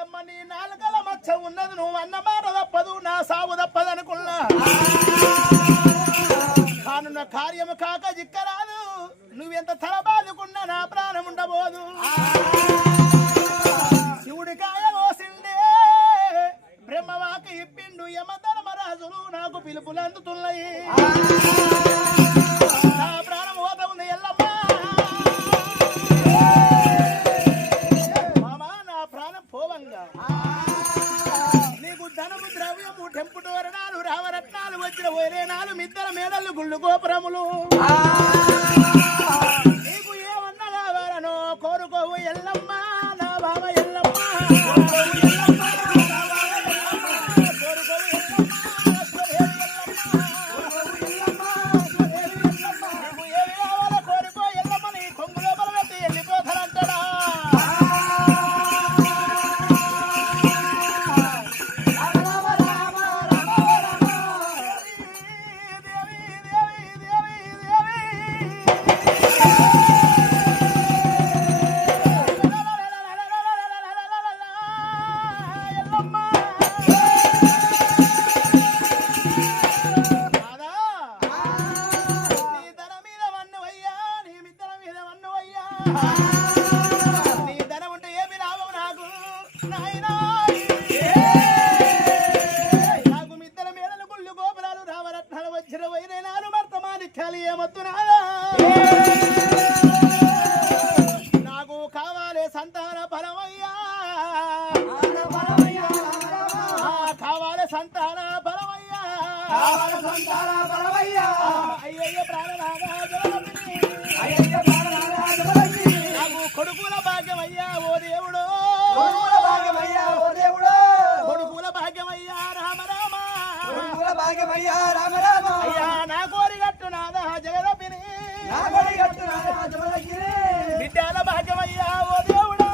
ఎల్లమ్మ నీ నాలుగల మచ్చ ఉన్నది నువ్వు అన్న మాట తప్పదు నా సాగు తప్పదనుకున్నా కానున్న కార్యము కాక జిక్కరాదు నువ్వెంత తల బాదుకున్నా నా ప్రాణం ఉండబోదు శివుడి కాయ కోసిండే బ్రహ్మవాకి ఇప్పిండు యమధర్మరాజులు నాకు పిలుపులు అందుతున్నాయి నా ప్రాణం పోత ఉంది ఎల్లమ్మ మామా నా ప్రాణం పోవంగా నీకు ధనము ద్రవ్యము టెంపుడు వరణాలు రావరత్నాలు వచ్చిన వైరేనాలు మిద్దల మేడలు గుళ్ళు గోపురములు నీకు ఏమన్నా కావాలనో కోరుకోవు ఎల్లమ్మ నా బావ ఎల్లమ్మ నీ ధనం ఉంటే ఏమి లాభం నాకు నాకు మిద్దల మేడలు గుళ్ళు గోపురాలు రామరత్నాలు వచ్చిన వైరేనాలు వర్తమానిత్యాలు ఏమొద్దు నాదా నాకు కావాలి సంతాన బలమయ్యా కావాలి సంతాన బలమయ్యా అయ్యయ్య ప్రాణనాగా కొడుకుల భాగ్యమయ్యా ఓ దేవుడు కొడుకుల భాగ్యమయ్యా రామ రామ అయ్యా నా కోరిగట్టు నాదా జగదపిని బిడ్డాల భాగ్యమయ్యా ఓ దేవుడా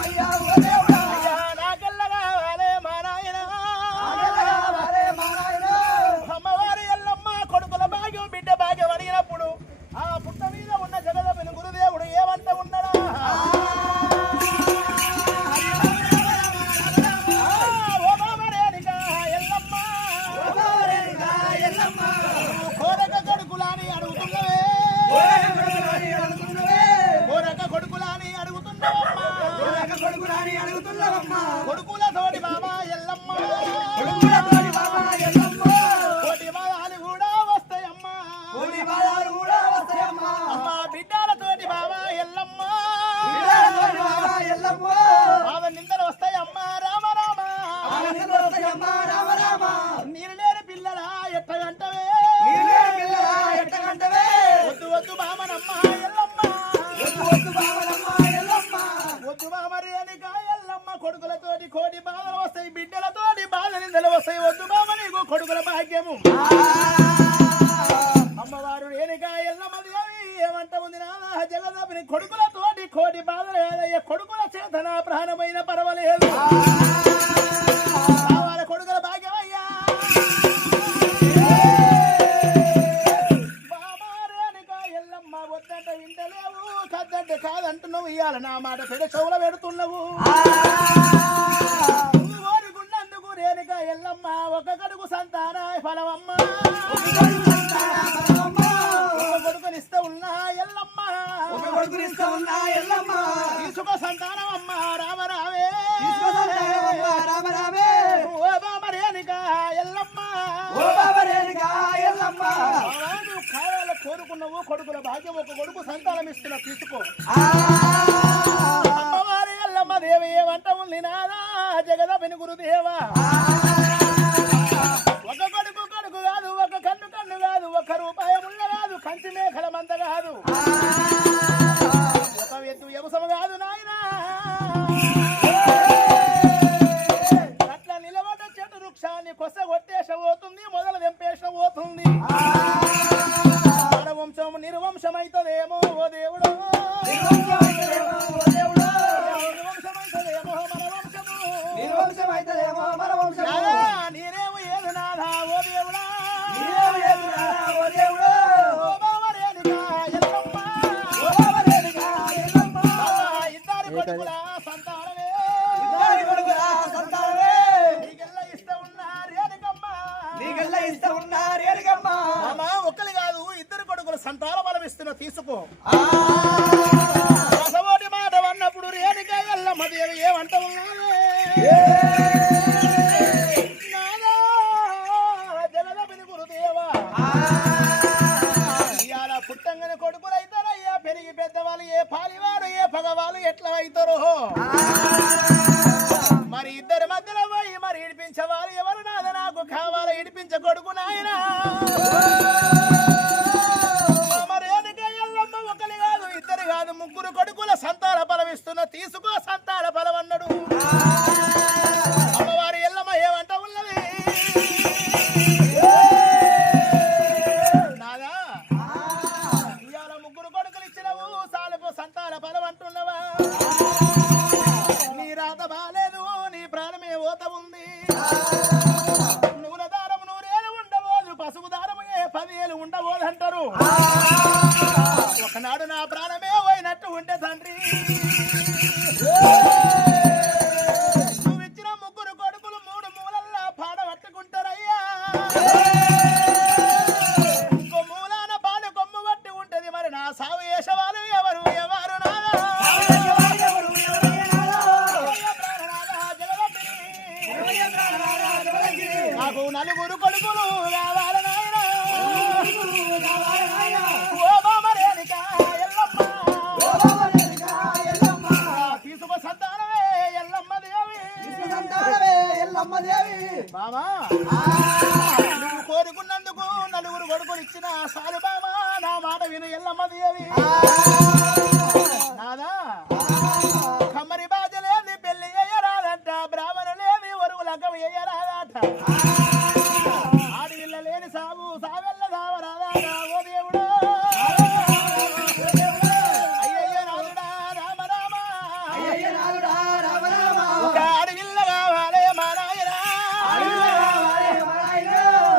అయ్యా నాకెల్ల కావాలే మా నాయన అమ్మవారి ఎల్లమ్మ కొడుకుల భాగ్యం బిడ్డ భాగ్యం అడిగినప్పుడు ఆ పుట్ట మీద ఉన్న జగదపిని గురుదేవుడు ఏమంట ఉన్నాడా కోరక కొడుకులాని అడుగుతున్నవే కోరక కొడుకులాని అడుగుతున్నవమ్మా కొడుకుల తోటి బాబా ఎల్లమ్మ కోటి బాధాలు కూడా వస్తాయమ్మా అమ్మా బిడ్డలతోటి బాబా ఎల్లమ్మ బాధ నిందలు వస్తాయమ్మా రామ రామ నీరు లేని పిల్లలా ఎట్టగంటవే వద్దు వద్దు బామనమ్మ ఎల్లమ్మ వద్దు బామరి అనిక ఎల్లమ్మ కొడుకులతోటి కోటి బాధలు వస్తాయి బిడ్డలతోటి బాధ నిందలు వస్తాయి వద్దు బామ నీకు కొడుకుల భాగ్యము అమ్మవారు రేణిక ఎల్లమ్మ దేవి ఏమంట ఉంది నానా జగదపిని కొడుకులతోటి కోటి బాధలు కాదయ్య కొడుకుల చేత నా ప్రాణమైన పర్వాలేదు కావాలి కొడుకుల భాగ్యమయ్యా బాబా రేణిక ఎల్లమ్మ వద్దంట వింటలేవు కద్దంటే కాదంటున్నావు ఇయ్యాల నా మాట పెద్ద చెవుల పెడుతున్నావు కోరుకున్నందుకు రేణిక ఎల్లమ్మ ఒక కడుగు సంతాన ఫలమమ్మ కొడుకునిస్తా ఉన్నా ఎల్లమ్మ ఇసుక సంతానం అమ్మ రామ రావే ఓ బాబ రేణిక ఎల్లమ్మ నువ్వు కావాల కోరుకున్నావు కొడుకుల భాగ్యం ఒక కొడుకు సంతానం ఇస్తున్నా తీసుకో అమ్మవారి ఎల్లమ్మ దేవి ఏమంట ఉంది నాదా జగదపిని గురుదేవా ఒక కొడుకు కాదు ఒక కన్ను కాదు ఒక రూపాయం ఉన్న కాదు కంచి మేఘల మంద కాదు ఒక ఎద్దు వ్యవసమ కాదు నాయనా అట్లా నిలబడ్డ చెట్టు వృక్షాన్ని కొస కొట్టేస పోతుంది మొదలు తెంపేస పోతుంది వంశం నిర్వంశమైతదేమో ఓ దేవుడు నేనేమో ఏదు నాదా ఓ దేవుడా ఇద్దరి కొడుకుల సంతానం చేసుకో. రసమోటి మాట అన్నప్పుడు రేణుక ఎల్లమ్మ దేవి ఏమంట ఉన్నావే నాదా జలదమిని గురుదేవా ఇవాళ పుట్టంగని కొడుకులు అవుతారయ్యా పెరిగి పెద్దవాళ్ళు ఏ పాలివారు ఏ పగవాళ్ళు ఎట్లా అవుతారో మరి ఇద్దరి మధ్యలో పోయి మరి ఇడిపించేవాళ్ళు ఎవరు నాద నాకు కావాలి ఇడిపించ కొడుకు నాయనా కాదు ముగ్గురు కొడుకుల సంతాన ఫలం ఇస్తున్న తీసుకో సంతాన ఫలం అన్నాడు అమ్మవారి ఎల్లమ్మ ఏమంట ఉన్నది నాదా ఇవాళ ముగ్గురు కొడుకులు ఇచ్చినవు సాలుపు సంతాన ఫలం అంటున్నవా నీ రాత బాలేదు నీ ప్రాణమే ఓత ఉంది నూనె దారం 100 ఏళ్ళు ఉండబోదు పసుపు దారము 10 ఏళ్ళు ఉండబోదు అంటారు ఒకనాడు నా ప్రాణమే పోయినట్టు ఉంటే తండ్రి నువ్వు ఇచ్చిన ముగ్గురు కొడుకులు 3 మూలల్లా పాడబట్టుకుంటారయ్యా ఇంకో మూలాన పాడు కొమ్ము పట్టి ఉంటది మరి నా సాగు వేసేవాళ్ళు ఎవరు ఎవరు నాకు 4 కొడుకులు కావాలి బాబా నువ్వు కోరుకున్నందుకు 4 కొడుకులు ఇచ్చిన సాలు బాబా నా మాట విను ఎల్లమ్మ దేవి నాదా కమ్మరి బాజలేని పెళ్లి వేయరాదట బ్రాహ్మణులేని వరువు లగ్గం వేయరాదట ఆడిల్ల లేని సాగు సావెల్ల సావరాదట ఓ దేవుడు అయ్యయ్య నాదుడా రామ రామ అయ్యయ్య నాదుడా రామ రామ ఒక అడవిల్ల కావాలి మా నాయన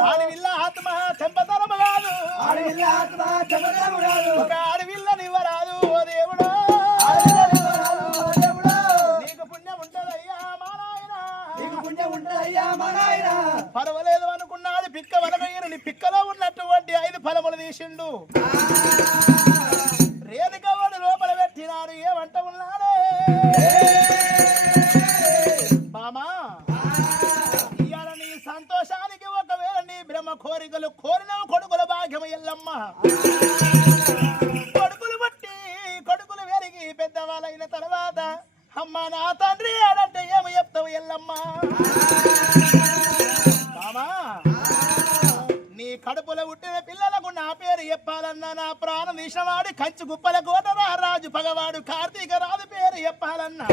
ఆడవిల్ల ఆత్మ చెంపతరము కాదు ఒక ఆడవిల్లనివ్వరాదు ఓ దేవుడు నీకు పుణ్యం ఉంటదయ్యా మా నాయన పర్వాలేదు అనుకున్నాడు పిక్క వనమయ్యను నీ పిక్కలో ఉన్నటువంటి 5 ఫలములు తీసిండు రేణుకవాడు లోపల పెట్టినాడు ఏమంట ఉన్నాడే మామా ఇవాళ నీ సంతోషానికి ఒకవేళ నీ బ్రహ్మ కోరికలు కోరిన కొడుకుల భాగ్యం ఎల్లమ్మ కొడుకులు బట్టి కొడుకులు పెరిగి పెద్దవాళ్ళైన తర్వాత అమ్మ నా తండ్రి ఏడంటే ఏమి చెప్తావు ఎల్లమ్మ మామా నీ కడుపులో పుట్టిన పిల్లలకు నా పేరు చెప్పాలన్నా నా ప్రాణం తీసినవాడు కంచి గుప్పల కోటరా రాజు పగవాడు కార్తీక రాజు పేరు చెప్పాలన్నా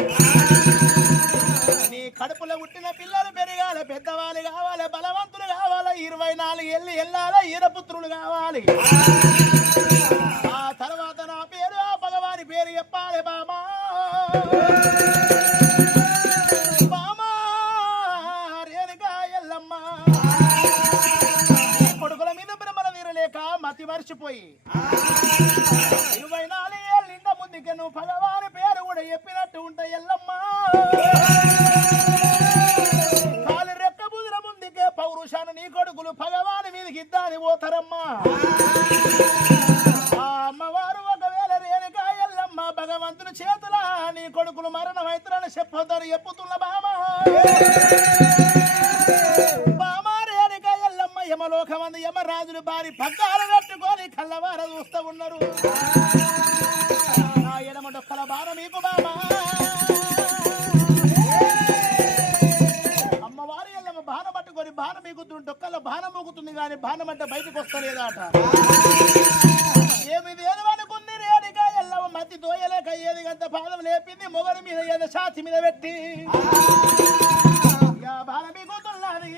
నీ కడుపులో పుట్టిన పిల్లలు పెరగాలి పెద్దవాళ్ళు కావాలి బలవంతులు కావాలి 24 ఏళ్ళు వెళ్ళాలి ఈరపుత్రులు కావాలి ఆ తర్వాత నా పేరు ఆ భగవాని పేరు చెప్పాలి బామా బామా రేణుకా ఎల్లమ్మ కొడుకుల మీద బ్రహ్మల వీరలేక మతి మర్చిపోయి 24 ఏళ్ళు నిండా ముందుకే నువ్వు భగవాని పేరు కూడా చెప్పినట్టు ఉంటాయి ఎల్లమ్మ కాలు రెక్క బుదిర ముందుకే పౌరుషాన్ని నీ కొడుకులు భగవాని మీదకి ఇద్దాని పోతారమ్మా ఆ అమ్మవారు ఒకవేళ రేణుకా ఎల్లమ్మ భగవంతుని చేతుల నీ కొడుకులు మరణం అవుతారని చెప్పొద్దని చెప్పుతున్న బామా బామా రేణుకా ఎల్లమ్మ యమలోకమంది యమరాజులు భారీ పగ్గాలు కట్టుకొని కళ్ళవార చూస్తూ ఉన్నారు నా ఎడమ డొక్కల బాణ మీకు బామా అమ్మవారి ఎల్లమ్మ బాణ పట్టుకొని బాణ మీకుతుంది డొక్కల బాణ మోగుతుంది కానీ బాణం అంటే బయటకు వస్తలేదట ఏమి అనుకుంది రేణుకా ఎల్లమ్మ మతి దోయలేక ఏది గంట పాదం లేపింది మొగడి మీద ఏదో ఛాతి మీద పెట్టి బాణ మీకుతున్నది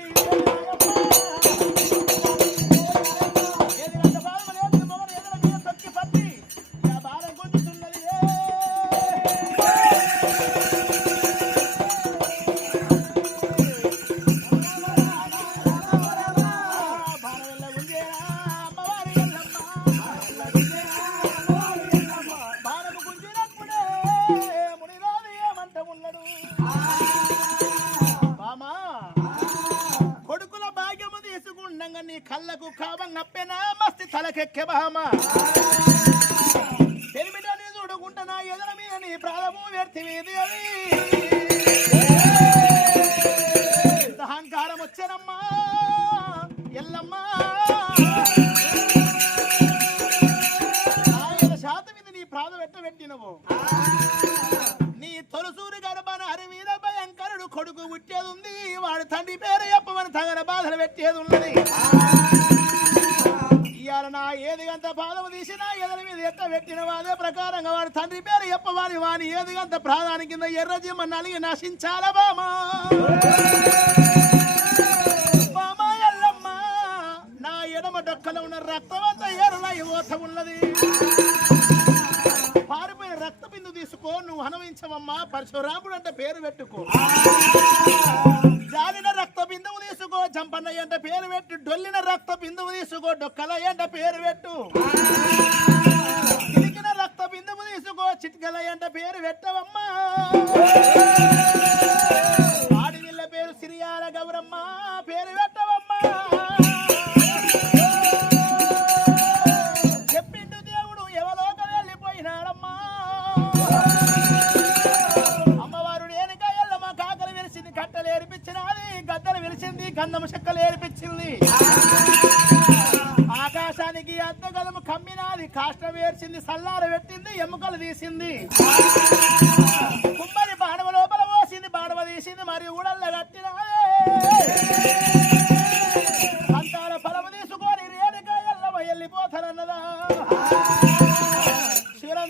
నీ కళ్ళకు కావం నప్పెనా మస్తి తలకెక్కె బామ వ్యర్థమేది అది ఎంత అహంకారం వచ్చానమ్మా ఎల్లమ్మా ఆయన శాతం ఇది నీ ప్రాధ పెట్టబెట్టినవు నీ తొలసూరి గర్భన హరివీర భయంకరుడు కొడుకు పుట్టేది ఉంది వాడు తండ్రి పేరు చెప్పమని తగన బాధలు పెట్టేది ఉన్నది ఇవాళ నా ఏదిగంత పాదము తీసినా ఎదల మీద ఎట్ట పెట్టిన అదే ప్రకారంగా వాడు తండ్రి పేరు చెప్పవాలి వాని ఏదిగంత ప్రాధాని కింద ఎర్రజీమ నలిగి నశించాల బామా బామా ఎల్లమ్మ నా ఎడమ డొక్కలో ఉన్న రక్తమంతా ఎరులై ఓత ఉన్నది పారిపోయిన రక్త బిందు తీసుకో నువ్వు హనవించవమ్మా పరశురాముడు అంటే పేరు పెట్టుకో జాలిన రక్త బిందువు తీసుకో చంపన్నయ్య అంటే పేరు పెట్టు డొల్లిన రక్త బిందువు తీసుకో డొక్కలయ్య అంటే పేరు పెట్టు చిలికిన రక్త బిందువు తీసుకో చిట్కలయ్య అంటే పేరు పెట్టవమ్మా ఆడివిల్ల పేరు సిరియాల గౌరమ్మ పేరు పెట్టవమ్మా చెప్పిండు దేవుడు ఎవలోక వెళ్ళిపోయినాడమ్మా అమ్మవారు నేనుగా ఎల్లమ్మ కాకలు వెలిసింది కట్టలు ఏర్పించినది గద్దలు వెలిసింది గంధము చెక్కలు ఏర్పించింది ఆకాశానికి అద్దగలము కమ్మినాది కాష్టం వేర్చింది సల్లార పెట్టింది ఎముకలు తీసింది